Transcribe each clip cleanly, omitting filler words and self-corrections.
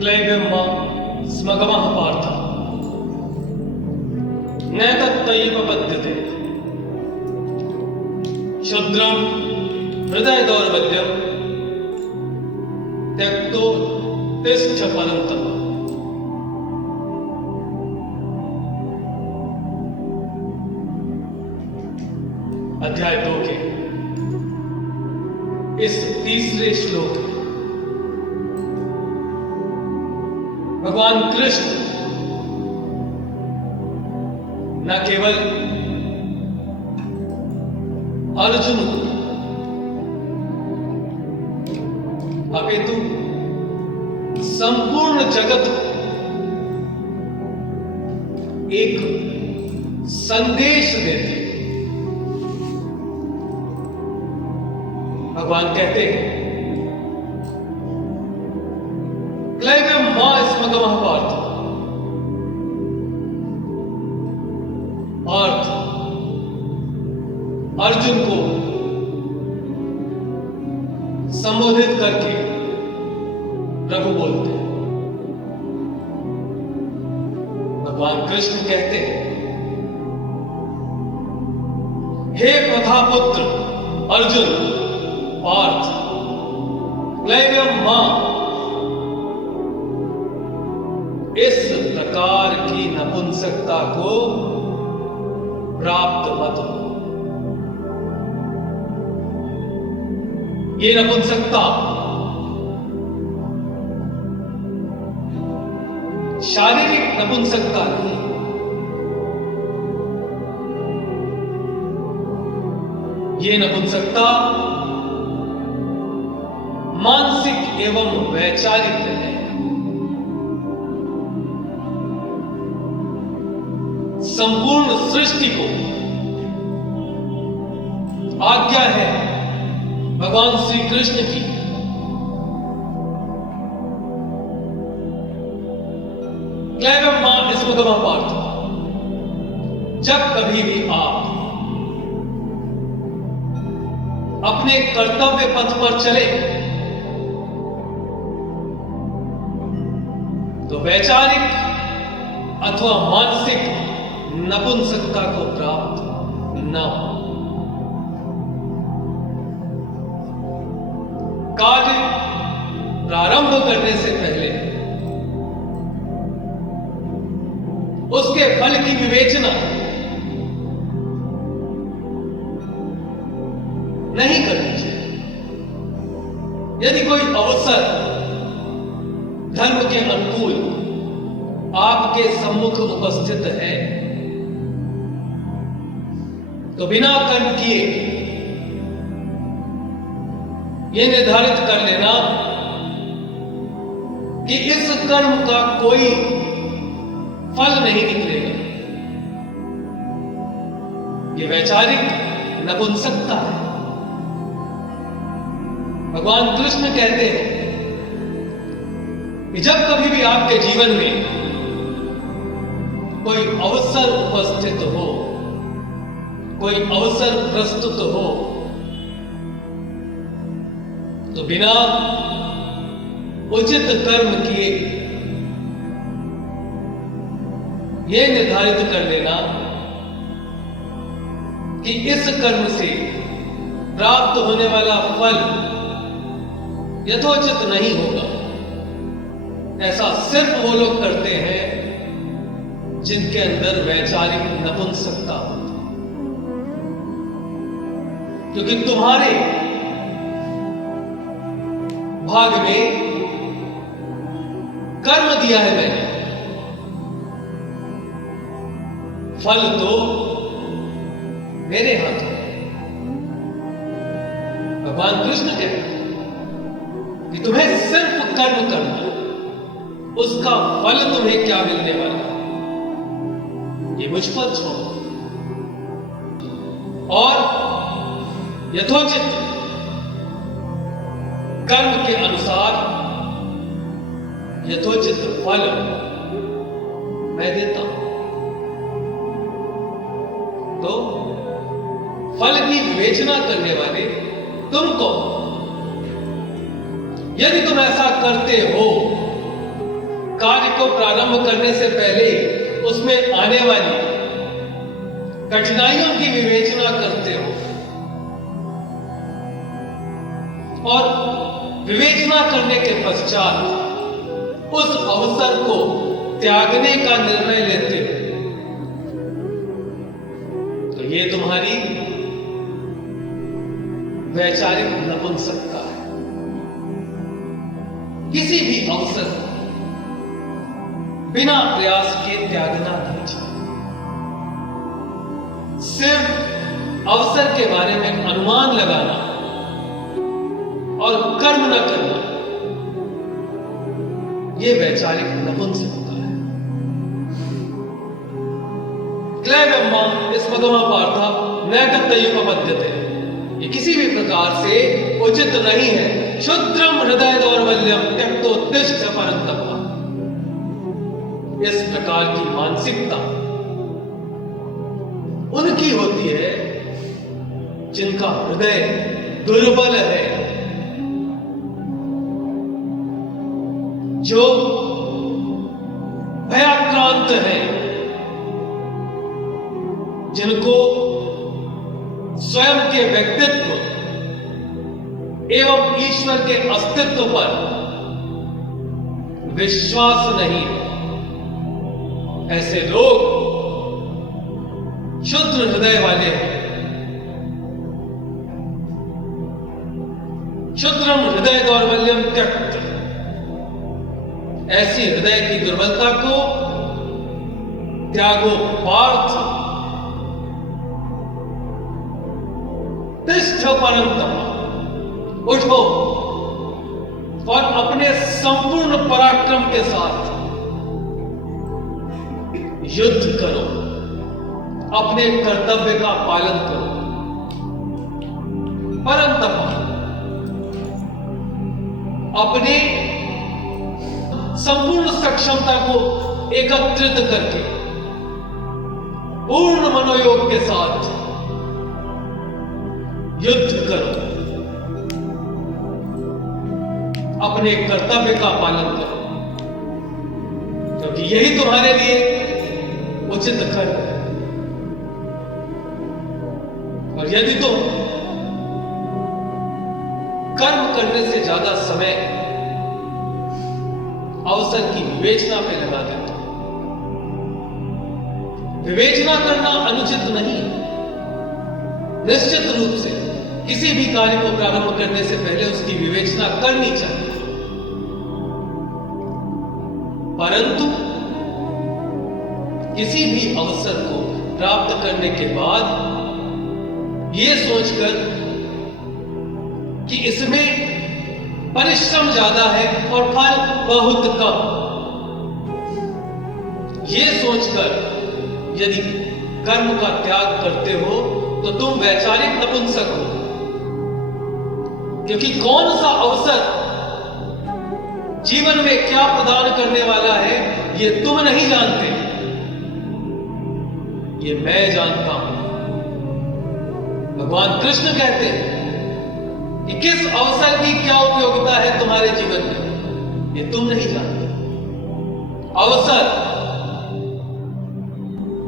क्लैव्यम्मा स्मगमः पार्थ नैतत्तैव पद्यते क्षुद्रं हृदय दौर्बल्यं त्यक्तो तिष्ठ परन्तप। अध्याय 2 के इस तीसरे श्लोक में भगवान कृष्ण न केवल अर्जुन को अपितु संपूर्ण जगत को एक संदेश देते हैं। भगवान कहते हैं क्लैव्यम्मा स्मगमः पार्थ, पार्थ अर्जुन को संबोधित करके प्रभु बोलते हैं। भगवान कृष्ण कहते हैं हे प्रथापुत्र अर्जुन, पार्थ क्लैव्यम्मा इस प्रकार की नपुंसकता को प्राप्त मत हो। ये नपुंसकता शारीरिक नपुंसकता नहीं, ये नपुंसकता मानसिक एवं वैचारिक है। संपूर्ण सृष्टि को आज्ञा है भगवान श्री कृष्ण की क्लैव्यम्मा स्मगमः पार्थ, जब कभी भी आप अपने कर्तव्य पथ पर चले तो वैचारिक अथवा मानसिक नपुंसकता को प्राप्त न हो। कार्य प्रारंभ करने से पहले उसके फल की विवेचना नहीं करनी चाहिए। यदि कोई अवसर धर्म के अनुकूल आपके सम्मुख उपस्थित है तो बिना कर्म किए यह निर्धारित कर लेना कि इस कर्म का कोई फल नहीं निकलेगा, यह वैचारिक नपुंसकता है। भगवान कृष्ण कहते हैं कि जब कभी भी आपके जीवन में कोई अवसर उपस्थित हो, कोई अवसर प्रस्तुत हो तो बिना उचित कर्म किए यह निर्धारित कर लेना कि इस कर्म से प्राप्त होने वाला फल यथोचित नहीं होगा। ऐसा सिर्फ वो लोग करते हैं जिनके अंदर वैचारिक नपुंसकता होती है, क्योंकि तुम्हारे भाग में कर्म दिया है मैंने, फल तो मेरे हाथ में। भगवान कृष्ण कहते हैं कि तुम्हें सिर्फ कर्म करना, उसका फल तुम्हें क्या मिलने वाला है ये मुझ पर छोड़ो और यथोचित कर्म के अनुसार यथोचित फल मैं देता हूं। तो फल की विवेचना करने वाले तुमको, यदि तुम ऐसा करते हो कार्य को प्रारंभ करने से पहले उसमें आने वाली कठिनाइयों की विवेचना करते हो और विवेचना करने के पश्चात उस अवसर को त्यागने का निर्णय लेते हो, तो ये तुम्हारी वैचारिक नपुंसकता है। किसी भी अवसर को बिना प्रयास के त्यागना नहीं चाहिए। सिर्फ अवसर के बारे में अनुमान लगाना और कर्म न करना, यह वैचारिक नपुंसकता है। क्लैव्यम स्मगमा पार्था नैतत्तयुपपद्यते, ये किसी भी प्रकार से उचित नहीं है। क्षुद्रम हृदय दौर्बल्यम त्यक्तोत्तिष्ठ परंतप, इस प्रकार की मानसिकता उनकी होती है जिनका हृदय दुर्बल है, जो भयाक्रांत है, जिनको स्वयं के व्यक्तित्व एवं ईश्वर के अस्तित्व पर विश्वास नहीं है। ऐसे लोग क्षुद्र हृदय वाले हैं। क्षुद्रम हृदय दौर्बल्यम त्यक्त, ऐसी हृदय की दुर्बलता को त्यागो पार्थ। तिष्ठ परंतप, उठो और अपने संपूर्ण पराक्रम के साथ युद्ध करो, अपने कर्तव्य का पालन करो। परंतप, अपने संपूर्ण सक्षमता को एकत्रित करके पूर्ण मनोयोग के साथ युद्ध करो, अपने कर्तव्य का पालन करो, क्योंकि यही तुम्हारे लिए उचित कर्म है। और यदि तुम कर्म करने से ज्यादा समय अवसर की विवेचना पे लगा देते हो, विवेचना करना अनुचित नहीं है। निश्चित रूप से किसी भी कार्य को प्रारंभ करने से पहले उसकी विवेचना करनी चाहिए, परंतु किसी भी अवसर को प्राप्त करने के बाद यह सोचकर कि इसमें परिश्रम ज्यादा है और फल बहुत कम, यह सोचकर यदि कर्म का त्याग करते हो तो तुम वैचारिक नपुंसक हो। क्योंकि कौन सा अवसर जीवन में क्या प्रदान करने वाला है यह तुम नहीं जानते, ये मैं जानता हूं। भगवान कृष्ण कहते हैं कि किस अवसर की क्या उपयोगिता है तुम्हारे जीवन में, ये तुम नहीं जानते। अवसर,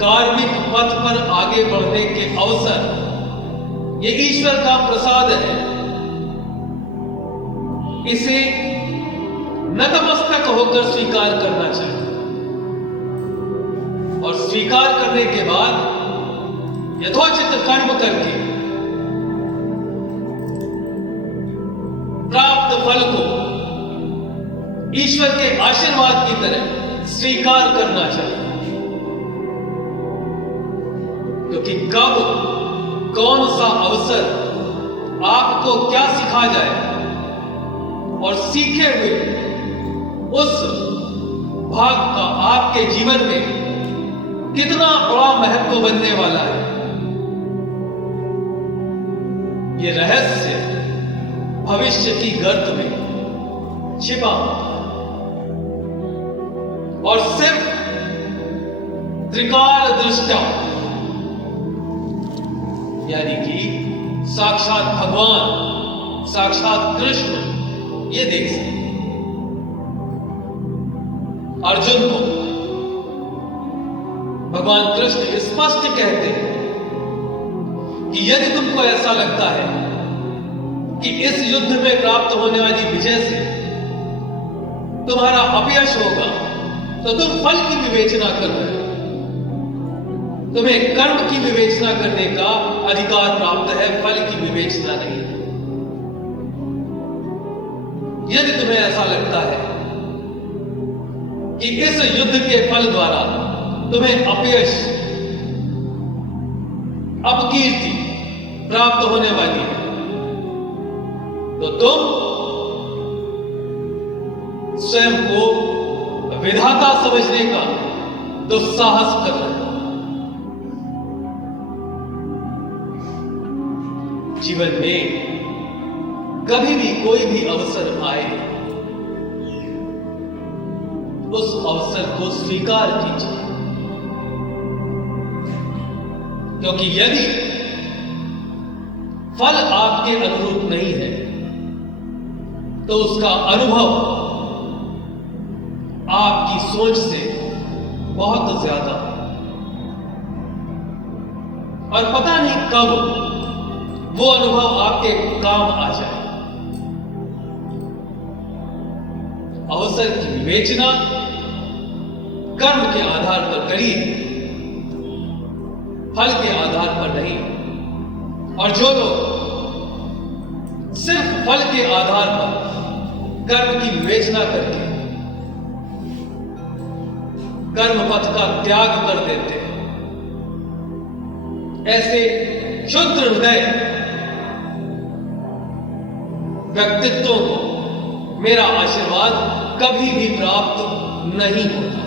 कार्मिक पथ पर आगे बढ़ने के अवसर, ये ईश्वर का प्रसाद है। इसे नतमस्तक होकर स्वीकार करना चाहिए और स्वीकार करने के बाद यथोचित कर्म करके प्राप्त फल को ईश्वर के आशीर्वाद की तरह स्वीकार करना चाहिए। क्योंकि कब कौन सा अवसर आपको क्या सिखा जाए और सीखे हुए उस भाग का आपके जीवन में कितना बड़ा महत्व बनने वाला है, ये रहस्य भविष्य की गर्त में छिपा और सिर्फ त्रिकाल दृष्टा यानी कि साक्षात भगवान, साक्षात कृष्ण ये देख सकते। अर्जुन को भगवान कृष्ण स्पष्ट कहते हैं कि यदि तुमको ऐसा लगता है कि इस युद्ध में प्राप्त होने वाली विजय से तुम्हारा अपयश होगा, तो तुम फल की विवेचना कर रहे हो। तुम्हें कर्म की विवेचना करने का अधिकार प्राप्त है, फल की विवेचना नहीं। यदि तुम्हें ऐसा लगता है कि इस युद्ध के फल द्वारा तुम्हें अपयश, अपकीर्ति प्राप्त होने वाली है, तो तुम स्वयं को विधाता समझने का दुस्साहस कर रहे हो। जीवन में कभी भी कोई भी अवसर आए, उस अवसर को स्वीकार कीजिए, क्योंकि यदि फल आपके अनुरूप नहीं है तो उसका अनुभव आपकी सोच से बहुत ज्यादा, और पता नहीं कब वो अनुभव आपके काम आ जाए। अवसर की विवेचना कर्म के आधार पर करिए, फल के आधार पर नहीं। और जो लोग सिर्फ फल के आधार पर कर्म की विवेचना करके कर्म पथ का त्याग कर देते हैं, ऐसे क्षुद्र हृदय व्यक्तित्वों को मेरा आशीर्वाद कभी भी प्राप्त नहीं होता।